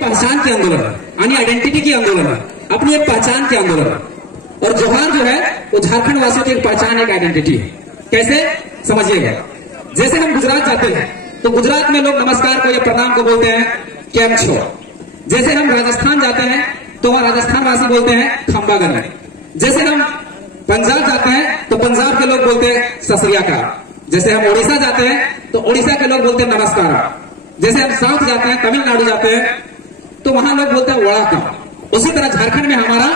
पहचान के आंदोलन यानी आइडेंटिटी की आंदोलन है, अपनी एक पहचान के आंदोलन है। और जोहार जो है वो झारखंड वासियों की एक पहचान, एक आइडेंटिटी है। कैसे समझिएगा, जैसे हम गुजरात जाते हैं तो गुजरात में लोग नमस्कार को या प्रणाम को बोलते हैं केम छो। जैसे हम राजस्थान जाते हैं तो वहां राजस्थान वासी बोलते हैं खंबा गन। जैसे हम पंजाब जाते हैं तो पंजाब के लोग बोलते हैं सत श्री अकाल। जैसे हम उड़ीसा जाते हैं तो उड़ीसा के लोग बोलते हैं नमस्कार। जैसे हम साउथ जाते हैं, तमिलनाडु जाते हैं तो वहां लोग बोलते हैं वड़ाकम। उसी तरह झारखंड में हमारा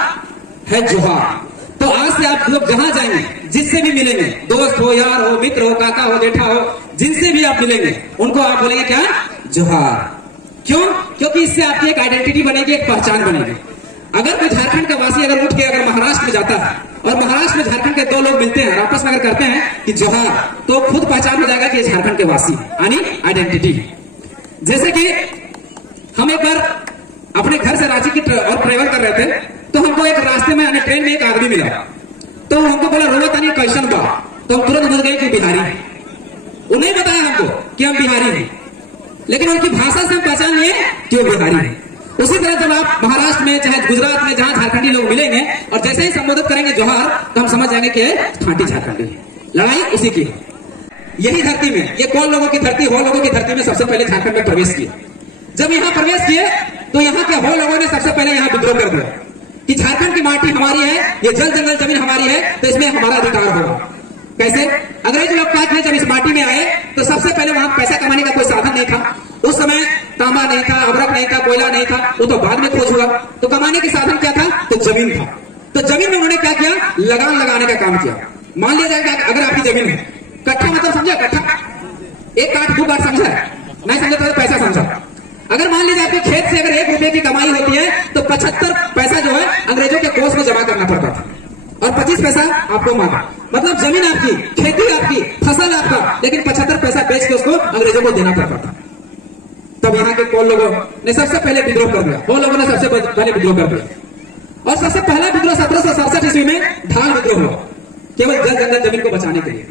है जोहार। तो आज से आप लोग जहां जाएंगे, जिससे भी मिलेंगे, दोस्त हो, यार हो, मित्र हो, काका हो, जेठा हो, जिनसे भी आप मिलेंगे उनको आप बोलेंगे क्या? जोहार। क्यों? क्योंकि इससे आपकी एक आइडेंटिटी बनेगी, एक पहचान बनेगी। अगर कोई झारखंड का वासी अगर उठ के अगर महाराष्ट्र में जाता है और महाराष्ट्र में झारखंड के दो लोग मिलते हैं, आपस में अगर करते हैं कि जोहार, तो खुद पहचान हो जाएगा कि ये झारखंड के वासी यानी आइडेंटिटी। जैसे कि हम एक बार अपने घर से रांची की और ट्रेवल कर रहे थे तो हमको एक रास्ते में ट्रेन में एक आदमी मिला। तो हमको बोला रोवत नहीं कैसन बा, तो हम तुरंत समझ गए कि बिहारी। उन्हें बताया हमको कि हम बिहारी हैं, लेकिन उनकी भाषा से हम पहचान लिए कि वो बिहारी है। उसी तरह जब आप महाराष्ट्र में, चाहे गुजरात में, जहां झारखंडी लोग मिलेंगे और जैसे ही संबोधित करेंगे जोहार, तो हम समझ जाएंगे कि खांटी झारखंडी है। लड़ाई उसी की है। यही धरती में, ये कौन लोगों की धरती, हो लोगों की धरती में सबसे पहले झारखंड में प्रवेश किया। जब यहाँ प्रवेश किए तो यहाँ के हो लोगों ने सबसे पहले यहाँ विद्रोह कर दिया कि झारखंड की माटी हमारी है, ये जल जंगल जमीन हमारी है, तो इसमें हमारा अधिकार होगा। कैसे? अंग्रेज लोग क्या थे, जब इस माटी में आए तो सबसे पहले वहां पैसा कमाने का कोई साधन नहीं था। उस समय तांबा नहीं था, अभ्रक नहीं था, कोयला नहीं था, वो तो बाद में खोज हुआ। तो कमाने के साधन क्या था? तो जमीन था। तो जमीन में उन्होंने क्या किया? लगान लगाने का काम किया। मान लिया जाएगा अगर आपकी जमीन है, कट्ठा मतलब समझा, कट्ठा एक काठ दो काठ समझा, नहीं समझा तो पैसा समझा। अगर मान लीजिए आपके खेत से अगर 1 रुपए की कमाई होती है तो 75 पैसा जो है अंग्रेजों के कोष में जमा करना पड़ता था और 25 पैसा आपको मांगा। मतलब जमीन आपकी, खेती आपकी, फसल आपका, लेकिन 75 पैसा बेच के उसको अंग्रेजों को देना पड़ता था। तब यहाँ के कौन लोगों ने सबसे पहले विद्रोह कर दिया, वो लोगों ने सबसे पहले विद्रोह कर दिया। और सबसे पहला विद्रोह 1767 ईस्वी में ढाल विद्रोह हुआ, केवल जल जंगल जमीन को बचाने के लिए।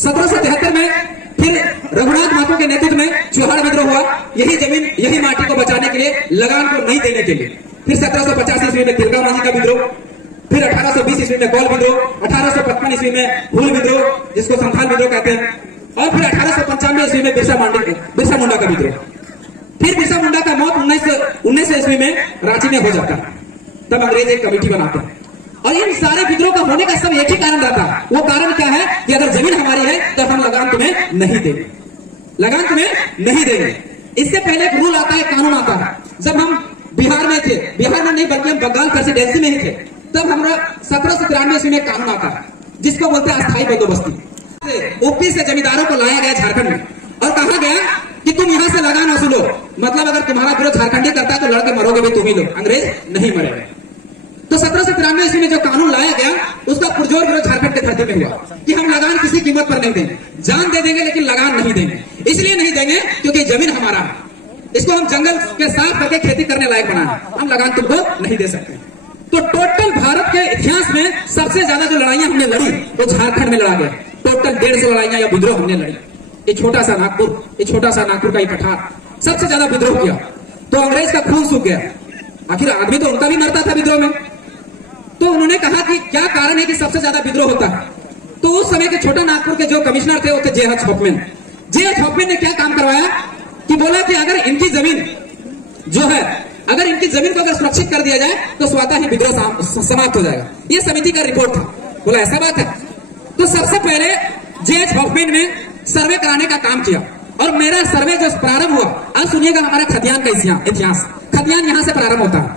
1773 में फिर रघुनाथ महतो के नेतृत्व में चौहान विद्रोह हुआ, यही जमीन, यही माटी को बचाने के लिए, लगान को नहीं देने के लिए। फिर 1750 ईस्वी में तिलका मांझी का विद्रोह, फिर 1820 ईस्वी में कौल विद्रोह, 1855 ईस्वी में हुल विद्रोह जिसको संथाल विद्रोह कहते हैं, और फिर 1895 ईस्वी में बिरसा मुंडा का विद्रोह। फिर बिरसा मुंडा का मौत 1919 ईस्वी में रांची में हो जाता है। तब अंग्रेज एक कमेटी बनाते हैं और इन सारे विद्रोह का होने का सब एक ही कारण रहता है। वो कारण क्या है कि अगर जमीन हमारी है तो हम लगान तुम्हें नहीं देंगे, लगान तुम्हें नहीं देंगे। इससे पहले एक रूल आता है, कानून आता है। जब हम बिहार में थे, बिहार में नहीं बल्कि हम बंगाल प्रेसिडेंसी में ही थे, तब हमारा 1793 ईस्वी में कानून आता है जिसको बोलते हैं अस्थायी बंदोबस्ती। ऊपी से जमींदारों को लाया गया झारखंड में और कहा गया कि तुम यहाँ से लगान वसूलो, मतलब अगर तुम्हारा विरोध झारखंडी करता है तो लड़के मरोगे भी तुम ही लोग, अंग्रेज नहीं मरेंगे। तो 1793 ईस्वी में जो कानून लाया गया उसका पुरजोर विरोध झारखंड के धरती में हुआ कि हम लगान किसी कीमत पर नहीं देंगे, जान दे देंगे लेकिन लगान नहीं देंगे। इसलिए नहीं देंगे क्योंकि जमीन हमारा है, इसको हम जंगल के साफ करके खेती करने लायक बनाना, हम लगान तुमको नहीं दे सकते। तो टोटल भारत के इतिहास में सबसे ज्यादा जो लड़ाइयां हमने लड़ी वो झारखंड में लड़ा गया। टोटल 150 लड़ाइयां या विद्रोह हमने लड़ी। ये छोटा सा नागपुर का ही पठार सबसे ज्यादा विद्रोह किया तो अंग्रेज का खून सूख गया। आखिर आदमी तो उनका भी मरता था विद्रोह में। तो उन्होंने कहा कि क्या कारण है कि सबसे ज्यादा विद्रोह होता है। तो उस समय के छोटा नागपुर के जो कमिश्नर थे वो थे जे.एच. हॉफमैन। जे.एच. हॉफमैन ने क्या काम करवाया कि बोला कि अगर इनकी जमीन जो है, अगर इनकी जमीन को अगर सुरक्षित कर दिया जाए तो स्वतः ही विद्रोह समाप्त हो जाएगा। ये समिति का रिपोर्ट था। बोला ऐसा बात है। तो सबसे पहले जे.एच. हॉफमैन ने सर्वे कराने का काम किया और मेरा सर्वे जो प्रारंभ हुआ, अब सुनिएगा हमारा खतियान का इतिहास। खतियान यहां से प्रारंभ होता है।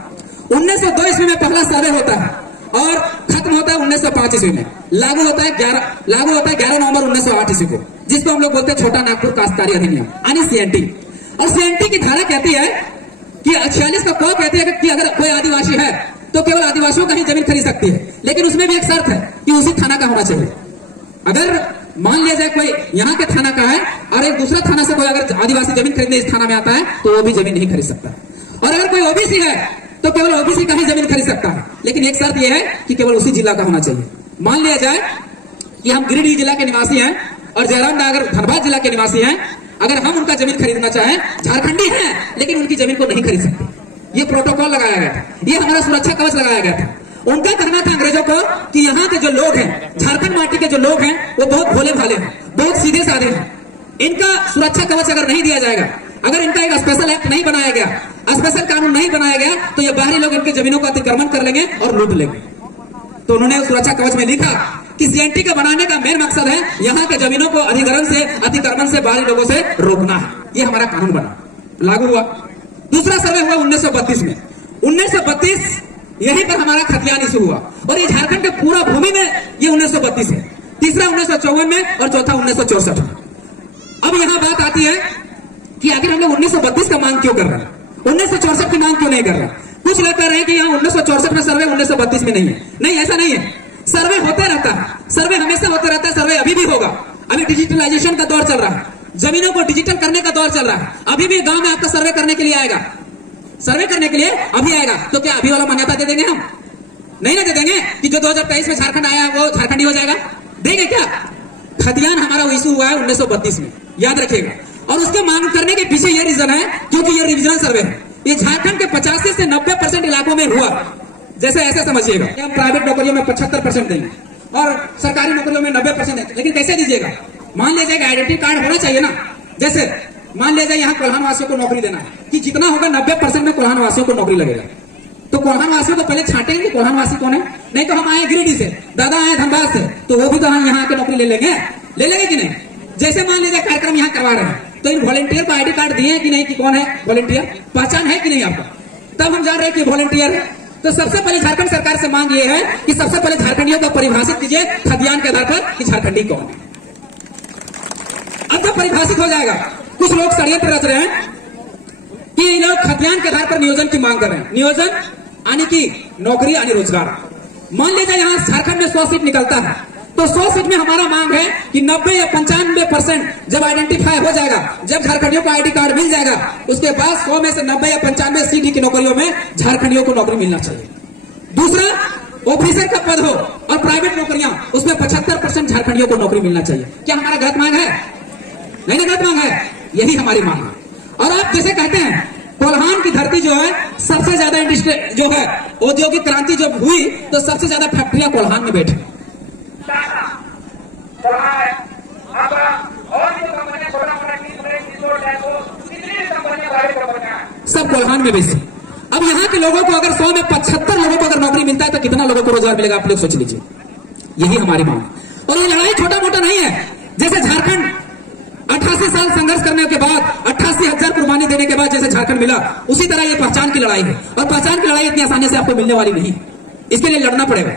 1902 ईस्वी में पहला सर्वे होता है और खत्म होता है 1905 ईस्वी में। लागू होता है 11 नवंबर 1908 ईस्वी को, जिसको हम लोग बोलते हैं छोटा नागपुर काश्तकारी अधिनियम यानी सीएनटी। और सीएनटी की धारा कहती है कि 46 का कौ कहती है कि अगर कोई आदिवासी है तो केवल आदिवासियों का ही जमीन खरीद सकती है, लेकिन उसमें भी एक शर्त है कि उसी थाना का होना चाहिए। अगर मान लिया जाए कोई यहाँ के थाना का है और एक दूसरा थाना से कोई अगर आदिवासी जमीन खरीदने इस थाना में आता है तो वो भी जमीन नहीं खरीद सकता। और अगर कोई ओबीसी है तो केवल ओबीसी का ही जमीन खरीद सकता है, लेकिन एक शर्त यह है कि केवल उसी जिला का होना चाहिए। मान लिया जाए कि हम गिरिडीह जिला के निवासी हैं और जयराम नगर धनबाद जिला के निवासी हैं, अगर हम उनका जमीन खरीदना चाहें, झारखंडी हैं लेकिन उनकी जमीन को नहीं खरीद सकते, ये प्रोटोकॉल लगाया गया था, ये हमारा सुरक्षा कवच लगाया गया था। उनका कहना था अंग्रेजों को कि यहाँ के जो लोग हैं, झारखंड माटी के जो लोग हैं, वो बहुत भोले भाले हैं, बहुत सीधे साधे हैं। इनका सुरक्षा कवच अगर नहीं दिया जाएगा, अगर इनका एक स्पेशल एक्ट नहीं बनाया गया, स्पेशल कानून नहीं बनाया गया, तो ये बाहरी लोग इनकी जमीनों का अतिक्रमण कर लेंगे और लूट लेंगे। तो उन्होंने सुरक्षा कवच में लिखा कि सीएनटी के बनाने का मेन मकसद है यहाँ के जमीनों को अतिक्रमण से बाहरी लोगों से रोकना है। ये हमारा कानून बना, लागू हुआ। दूसरा सर्वे हुआ 1932 में। 1932 यहीं पर हमारा खतियान इशू हुआ, और ये झारखंड के पूरा भूमि में ये 1932 है। तीसरा 1954 में और चौथा 1964 में। अब यहाँ बात आती है कि आखिर हम लोग 1932 का मांग क्यों कर रहे हैं, 1964 की मांग क्यों नहीं कर रहे हैं। कुछ लोग कह रहे हैं कि यहाँ 1964 में सर्वे, 1932 में नहीं है। नहीं, ऐसा नहीं है। सर्वे होते रहता है, सर्वे हमेशा होते रहता है, सर्वे अभी भी होगा। अभी डिजिटलाइजेशन का दौर चल रहा है, जमीनों को डिजिटल करने का दौर चल रहा है। अभी भी गांव में आपका सर्वे करने के लिए आएगा, सर्वे करने के लिए अभी आएगा। तो क्या अभी वाला मान्यता दे देंगे हम? नहीं ना दे देंगे कि जो 2023 में झारखंड आया वो झारखंडी हो जाएगा, देंगे क्या? खतियान हमारा इशू हुआ है 1932 में, याद रखिएगा। और उसके मांग करने के पीछे ये रीजन है क्योंकि ये रिविजनल सर्वे है। ये झारखंड के 85 से 90% इलाकों में हुआ। जैसे ऐसे समझिएगा, हम प्राइवेट नौकरियों में 75% देंगे और सरकारी नौकरियों में 90% देंगे। लेकिन कैसे दीजिएगा? मान लीजिएगा आइडेंटिटी कार्ड होना चाहिए ना। जैसे मान लीजिए यहाँ कोल्हान वासियों को नौकरी देना है कि जितना होगा 90% में कोल्हान वासियों को नौकरी लगेगा। तो कोल्हान वासियों को पहले छांटेंगे कि कोल्हान वासी कौन है। नहीं तो हम आए गिरिडीह से, दादा आए धनबाद से, तो वो भी तो हम यहाँ आके नौकरी ले लेंगे कि नहीं। जैसे मान लीजिए कार्यक्रम यहाँ करवा रहे हैं, तो इन वॉलंटियर को आईडी कार्ड दिए कि नहीं कि कौन है वॉलंटियर, पहचान है कि नहीं आपका, तब हम जान रहे हैं कि वॉलंटियर है। तो सबसे पहले झारखंड सरकार से मांग ये है कि सबसे पहले झारखंडियों को परिभाषित कीजिए खतियान के आधार पर कि झारखंडी कौन है। अब जब परिभाषित हो जाएगा, कुछ लोग षड्यंत्र रच रहे हैं कि ये लोग खतियान के आधार पर नियोजन की मांग कर रहे हैं। नियोजन यानी कि नौकरी यानी रोजगार। मान लीजिए यहाँ झारखंड में 100 सीट निकलता है, तो 100 सीट में हमारा मांग है कि 90 या 95% जब आइडेंटिफाई हो जाएगा, जब झारखंडियों को आईडी कार्ड मिल जाएगा, उसके बाद 100 में से 90 या 95 सीट की नौकरियों में झारखंडियों को नौकरी मिलना चाहिए। दूसरा, ऑफिसर का पद हो और प्राइवेट नौकरियां, उसमें 75% झारखंडियों को नौकरी मिलना चाहिए। क्या हमारा गलत मांग है? नहीं गलत मांग है, यही हमारी मांग है। और आप जैसे कहते हैं कोल्हान की धरती जो है सबसे ज्यादा इंडस्ट्री जो है औद्योगिक क्रांति जब हुई तो सबसे ज्यादा फैक्ट्रियां कोल्हान में बैठी। सब कोल्हान में बेसी। अब यहाँ के लोगों को अगर 100 में 75 लोगों को अगर नौकरी मिलता है तो कितना लोगों को रोजगार मिलेगा, आप लोग सोच लीजिए। यही हमारी मांग। और ये लड़ाई छोटा मोटा नहीं है। जैसे झारखंड 88 साल संघर्ष करने के बाद 88,000 कुर्बानी देने के बाद जैसे झारखंड मिला, उसी तरह ये पहचान की लड़ाई है। और पहचान की लड़ाई इतनी आसानी से आपको मिलने वाली नहीं, इसके लिए लड़ना पड़ेगा।